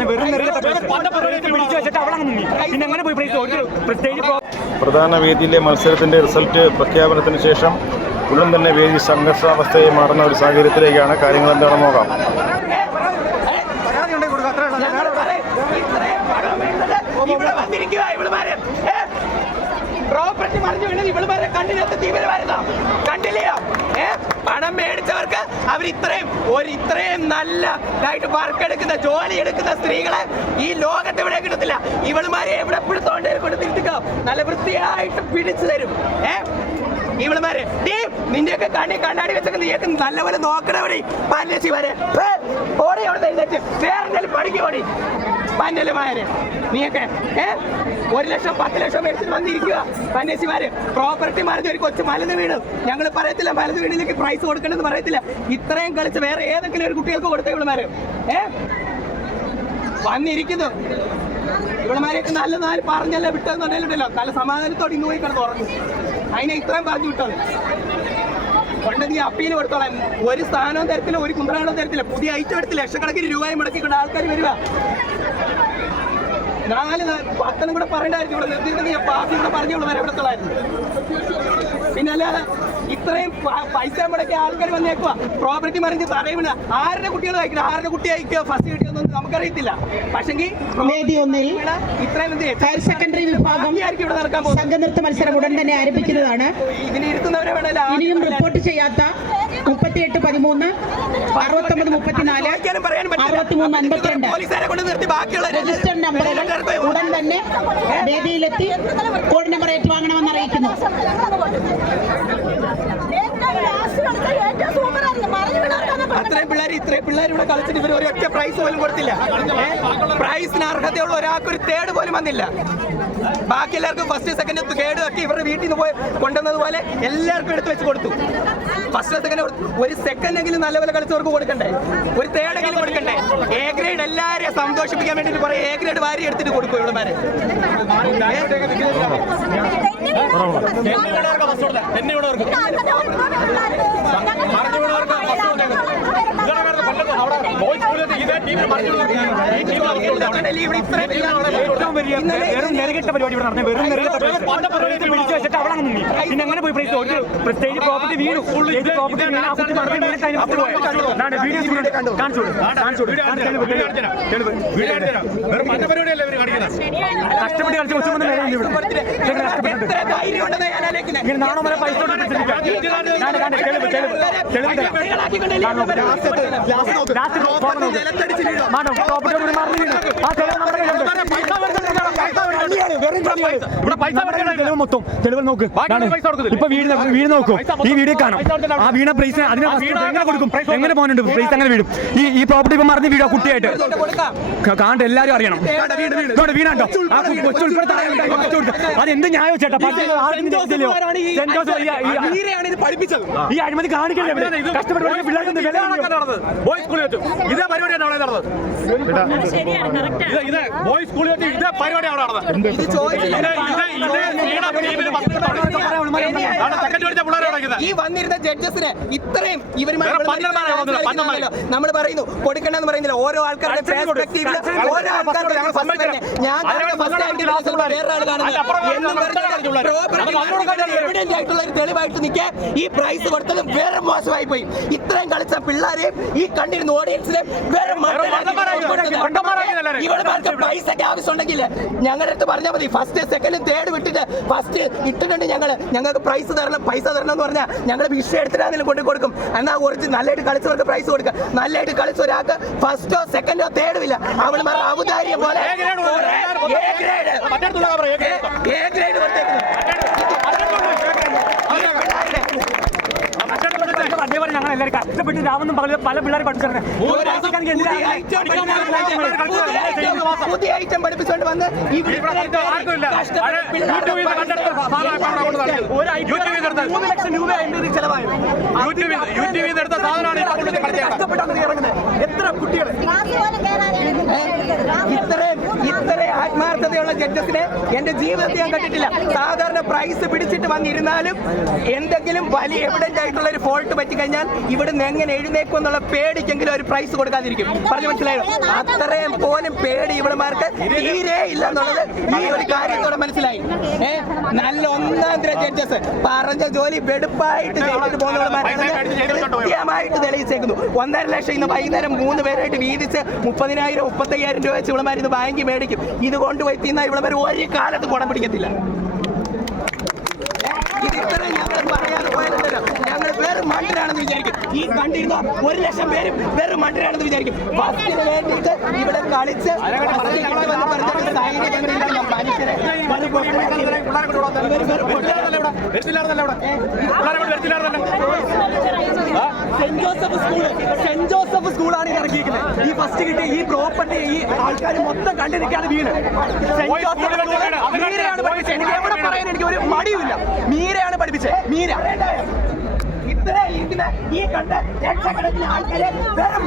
വെറും പ്രധാന വേദിയിലെ മത്സരത്തിന്റെ റിസൾട്ട് പ്രഖ്യാപനത്തിന് ശേഷം ഉടൻ തന്നെ വേദി സംഘർഷാവസ്ഥയെ മാറുന്ന ഒരു സാഹചര്യത്തിലേക്കാണ് കാര്യങ്ങൾ എന്താണെന്ന് നോക്കാം. ഇവിടെ പ്രോപ്പർട്ടി മറിഞ്ഞു വീണത് ഇവളുമാരെ കണ്ണിനകത്ത് തീവ്രമായിരുന്ന മേടിച്ചവർക്ക് അവർ ഇത്രയും ഒരു ഇത്രയും നല്ല ഇതായിട്ട് വർക്ക് എടുക്കുന്ന ജോലി എടുക്കുന്ന സ്ത്രീകളെ ഈ ലോകത്ത് ഇവിടെ കിട്ടത്തില്ല. ഇവളുമാരെ എവിടെ പിടുത്തോണ്ട് കൊടുത്തിരിക്കാം നല്ല വൃത്തിയായിട്ട് പിടിച്ചു തരും. ഏ? ഇവളുമാരെ. നിന്റെയൊക്കെ കണ്ണി കണ്ണാടി വെച്ചൊക്കെ നീയൊക്കെ നല്ലപോലെ നോക്കണവരെ പാൻലസിമാരെ ഓടി അവിടെ എഴുന്നേറ്റ്. പഠിക്കും ഓടി. പാൻഡലുമാര് നീയൊക്കെ ഏ? ഒരു ലക്ഷം പത്ത് ലക്ഷം മേടിച്ചിട്ട് വന്നിരിക്കുക പന്നേസിമാര് പ്രോപ്പർട്ടി മറിഞ്ഞ ഒരു കൊച്ചു മലന്ന് വീണ്. ഞങ്ങൾ പറയത്തില്ല മലന്ന് വീടിലേക്ക് പ്രൈസ് കൊടുക്കണമെന്ന് പറയത്തില്ല. ഇത്രയും കളിച്ച് വേറെ ഏതെങ്കിലും ഒരു കുട്ടികൾക്ക് കൊടുത്ത ഇവളുമാര്. ഏ? വന്നിരിക്കുന്നു. ഇവളുമാരെയൊക്കെ നല്ല നാല് പറഞ്ഞല്ലേ വിട്ടതെന്ന് പറഞ്ഞാലുണ്ടല്ലോ നല്ല സമാധാനത്തോടെ ഇന്ന് പോയി കിടന്ന് ഉറങ്ങി. അതിനെ ഇത്രയും പറഞ്ഞു വിട്ടത്. പണ്ട് നീ അപ്പീൽ കൊടുത്തോളാം. ഒരു സ്ഥാനവും തരത്തില്ല ഒരു കുന്തറാണോ തരത്തില്ല. പുതിയ ഐറ്റം എടുത്ത് ലക്ഷക്കണക്കിന് രൂപയും മുടക്കിക്കൊണ്ട് ആൾക്കാർ വരിക. നാല് പത്തനം കൂടെ പറയണ്ടായിരുന്നു ഇവിടെ നിർത്തിയിട്ട് പാർട്ടി കൂടെ പറഞ്ഞോളൂ വരെ ഇവിടത്തുള്ളായിരുന്നു പിന്നെ അല്ലാതെ ഇത്രയും പൈസ മുടക്കി ആൾക്കാർ വന്നേക്കുക പ്രോപ്പർട്ടി മറിഞ്ഞ് തടയുന്ന ആരുടെ കുട്ടികൾ അയക്കണം? ആരുടെ കുട്ടി അയക്കുക? ഫസ്റ്റ് കിട്ടിയൊന്നും നമുക്കറിയത്തില്ല. പക്ഷെങ്കിൽ ഇത്രയും ഹയർ സെക്കൻഡറി വിഭാഗം ഇവിടെ നടക്കാൻ പോകുന്നത്. സംഘനൃത്ത മത്സരം ഉടൻ തന്നെ ആരംഭിക്കുന്നതാണ്. ഇതിന് ഇരുത്തുന്നവരെ വേണമല്ലോ ഇനിയും റിപ്പോർട്ട് ചെയ്യാത്ത മുപ്പത്തിയെട്ട് പതിമൂന്ന് അറുപത്തൊമ്പത് മുപ്പത്തിനാല്. അറുപത്തിമൂന്ന് അൻപത്തിരണ്ട്. രജിസ്റ്റർ നമ്പറുകൾ ഉടൻ തന്നെ വേദിയിലെത്തി. കോഡ് നമ്പർ ഏറ്റുവാങ്ങണമെന്ന് അറിയിക്കുന്നു അത്രയും പിള്ളേർ ഇത്രയും പിള്ളേർ ഇവിടെ കളിച്ചിട്ട് ഇവർ ഒരൊറ്റ പ്രൈസ് പോലും കൊടുത്തില്ല? പ്രൈസിന് അർഹതയുള്ള ഒരാൾക്ക് ഒരു തേർഡ് പോലും വന്നില്ല. ബാക്കി എല്ലാവർക്കും ഫസ്റ്റ് സെക്കൻഡ് കേട് ഒക്കെ ഇവരുടെ വീട്ടിൽ നിന്ന് പോയി കൊണ്ടുവന്നത് പോലെ എല്ലാവർക്കും എടുത്ത് വെച്ച് കൊടുത്തു. ഫസ്റ്റ് സെക്കൻഡ് ഒരു സെക്കൻഡ് എങ്കിലും നല്ലപോലെ കളിച്ചവർക്ക് കൊടുക്കണ്ടേ? ഒരു തേർഡ് എങ്കിലും കൊടുക്കണ്ടേ? എ ഗ്രേഡ് എല്ലാവരെയും സന്തോഷിപ്പിക്കാൻ വേണ്ടിയിട്ട് കുറെ എ ഗ്രേഡ് വാരി എടുത്തിട്ട് കൊടുക്കും ഇവിടെമാരെ വെറും ഇവിടെ നടന്നത് വെറും നെറുകെട്ട പ്രൈസ്. പിടിച്ചു വെച്ചിട്ട് അവിടെ അങ്ങ് മുങ്ങി പിന്നെ എങ്ങനെ പോയി പ്രൈസ് ഒരു സ്റ്റേജ് പ്രോപ്പർട്ടി വീണു. സ്റ്റേജ് പ്രോപ്പർട്ടി വീണ്. ആ കുട്ടി പോയി? വീഡിയോ കാണിച്ചു കാണിച്ചു കഷ്ടപ്പെട്ട് കളിച്ച് ഇവിടെ ഇങ്ങനെ നാണോ വരെ പൈസ ലാസ്റ്റ് മാഡം ടോപ്പ് ടോപ്പിൽ വീണു ആ തെളിവ് നമ്മുടെ കയ്യിലുണ്ട് കള്ളിയാണ്, വെറും കള്ളിയാണ്. നമ്മുടെ കയ്യിൽ തെളിവ് മൊത്തം തെളിവ് നോക്ക്. ഇപ്പൊ വീട് വീട് നോക്കും. ഈ വീഡിയോ കാണാം. ആ വീണ പ്രൈസ് അതിന് എങ്ങനെ കൊടുക്കും? എങ്ങനെ പോകുന്നുണ്ട്? പ്രൈസ് അങ്ങനെ വീടും ഈ ഈ പ്രോപ്പർട്ടി ഇപ്പൊ മറിഞ്ഞ് വീടാ കുട്ടിയായിട്ട്. കാണട്ടെ എല്ലാരും അറിയണം. ഇവിടെ ആ കൊച്ചു അത്. എന്ത് ന്യായം ചേട്ടാ? ഈ- അഴിമതി കാണിക്കണ്ടേ? കഷ്ടപ്പെട്ട് പിള്ളേർക്ക് വില? ബോയ്സ് സ്കൂളിൽ ഇതേ പരിപാടിയാണ് അവിടെ നടന്നത്. ഇത് ഇത് ഈ വന്നിരുന്ന ജഡ്ജസിന് ഇത്രയും ഇവരുമായി. നമ്മൾ പറയുന്നു കൊടുക്കണ്ടെന്ന് പറയുന്നില്ല. ഓരോ ആൾക്കാരുടെ ഓരോ. ഞാൻ ആയിട്ടുള്ള ഒരു തെളിവായിട്ട് നിൽക്കാൻ ഈ പ്രൈസ് കൊടുത്തത് വേറെ മോശമായി പോയി ഇത്രയും കളിച്ച പിള്ളേരെയും ഈ കണ്ടിരുന്ന ഓഡിയൻസിനെ ഇവരുടെ പൈസക്ക് ആവശ്യമുണ്ടെങ്കിൽ ഞങ്ങളുടെ അടുത്ത് പറഞ്ഞാൽ മതി. ഫസ്റ്റ് സെക്കൻഡ് തേർഡ് വിട്ടിട്ട് ഫസ്റ്റ് ഇട്ടിട്ടുണ്ട് ഞങ്ങൾ ഞങ്ങൾക്ക് പ്രൈസ് തരണം പൈസ തരണം എന്ന് പറഞ്ഞാൽ ഞങ്ങൾ വിഷയം എടുത്തിട്ടാണെങ്കിലും കൊണ്ട് കൊടുക്കും. എന്നാൽ കുറച്ച് നല്ലതായിട്ട് കളിച്ചവർക്ക് പ്രൈസ് കൊടുക്കുക നല്ലതായിട്ട് കളിച്ച ഒരാൾക്ക് ഫസ്റ്റോ സെക്കൻഡോ തേർഡും ഇല്ല. അവൾ പറഞ്ഞ ഔദാര്യം പോലെ A grade A grade. A grade കൊടുത്തേക്കുന്നു. എല്ലാവരും കഷ്ടപ്പെട്ട് രാവെന്നും പകലും പല പിള്ളേർ പഠിച്ചിട്ടുണ്ട് വന്ന് മൂന്ന് ലക്ഷം രൂപ അതിന്റെ ചെലവായത് കഷ്ടപ്പെട്ടാണ് ഇറങ്ങുന്നത്. എത്ര കുട്ടികൾ? ഇത്രയും ഇത്രയും ആത്മാർത്ഥതയുള്ള ജഡ്ജസിനെ എന്റെ ജീവിതത്തിൽ ഞാൻ കണ്ടിട്ടില്ല. സാധാരണ പ്രൈസ് പിടിച്ചിട്ട് വന്നിരുന്നാലും എന്തെങ്കിലും വലിയ എവിഡന്റ് ആയിട്ടുള്ള ഒരു ഫോൾട്ട് പറ്റിക്കഴിഞ്ഞാൽ ഇവിടുന്ന് എങ്ങനെ എഴുന്നേക്കും എന്നുള്ള പേടിക്കെങ്കിലും ഒരു പ്രൈസ് കൊടുക്കാതിരിക്കും. പറഞ്ഞു മനസ്സിലായോ? അത്രയും പോലും പേടി ഇവിടെമാർക്ക് തീരെ ഇല്ല എന്നുള്ളത് ഈ ഒരു കാര്യത്തോടെ മനസ്സിലായി. ഏ നല്ല ഒന്നാം തരം ജഡ്ജസ് പറഞ്ഞ ജോലി വെടുപ്പായിട്ട് ചെയ്തിട്ട് കൃത്യമായിട്ട് തെളിയിച്ചേക്കുന്നു. ഒന്നര ലക്ഷം ഇന്ന് വൈകുന്നേരം മൂന്ന് പേരായിട്ട് വീതിച്ച് മുപ്പതിനായിരം മുപ്പത്തയ്യായിരം രൂപ വെച്ച് ഇവിടെമാർ ഇന്ന് ബാങ്കിൽ മേടിക്കും. ഇത് കൊണ്ടുപോയി തിന്നാൽ ഇവിടെമാർ ഒരു കാലത്ത് കുടം പിടിക്കത്തില്ല. ഇത് ഇത്രയും ഞങ്ങൾ പറയാതെ പോയാലുണ്ടല്ലോ ഞങ്ങൾ വെറും മണ്ടരാണെന്ന് വിചാരിക്കും. ഈ കണ്ടിരുന്ന? ഒരു ലക്ഷം പേരും വെറും മണ്ടരാണെന്ന് വിചാരിക്കും. ഫസ്റ്റിന് വേണ്ടിയിട്ട് ഇവിടെ കളിച്ച് മനുഷ്യരെ. Saint Joseph school saint Joseph സ്കൂളാണ് ഇത് ഇറക്കിയിരിക്കുന്നത് ഈ ഫസ്റ്റ് കിട്ടിയ ഈ പ്രോപ്പർട്ടി ഈ ആൾക്കാർ മൊത്തം കണ്ടിരിക്കാണ് വീട് സെന്റ് ജോസഫ് സ്കൂളിൽ സ്കൂൾ എനിക്ക് എവിടെ പറയാൻ എനിക്ക് ഒരു മടിയുമില്ല. മീര ഇത്ര ഇരിക്കുന്ന ഈ കണ്ട ലക്ഷക്കണക്കിന് ആൾക്കാരെ വെറും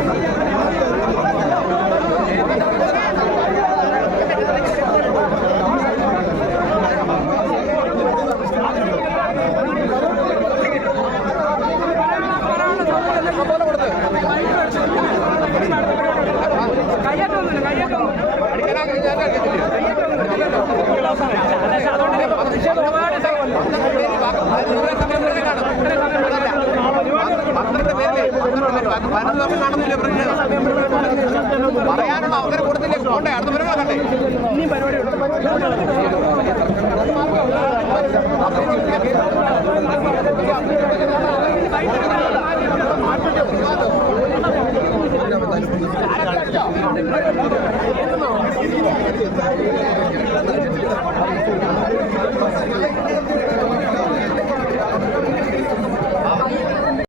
കാണുന്നില്ല പറയാനുള്ള അവസരം കൊടുത്തില്ലേ? കൊണ്ടേ അടുത്ത മൃഗങ്ങളെ കണ്ടേ ഇനി പരിപാടി ഉണ്ട്